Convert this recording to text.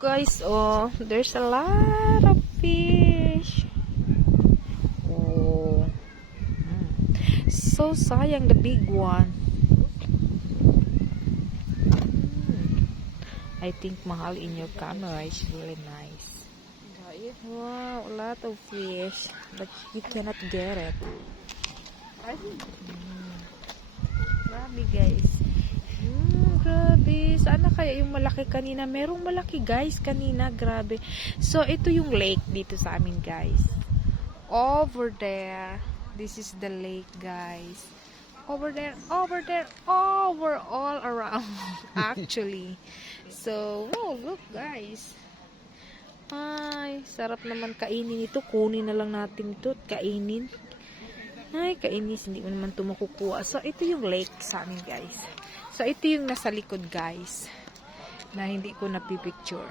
guys, oh, there's a lot of fish. Oh. So sayang the big one. I think mahal in your camera is really nice. Wow, a lot of fish, but you cannot get it. Mm. Grabe guys. Mm, grabe. Sana kaya yung malaki kanina. Merong malaki guys kanina. Grabe. So, ito yung lake dito sa amin guys. Over there. This is the lake guys. Over there, over there, over, all around. Actually. So, wow, look guys. Ay, sarap naman kainin ito. Kunin na lang natin ito at kainin. Ay, kainis. Hindi mo naman ito. So, ito yung lake sa amin, guys. So, ito yung nasa likod, guys. Na hindi ko napipicture.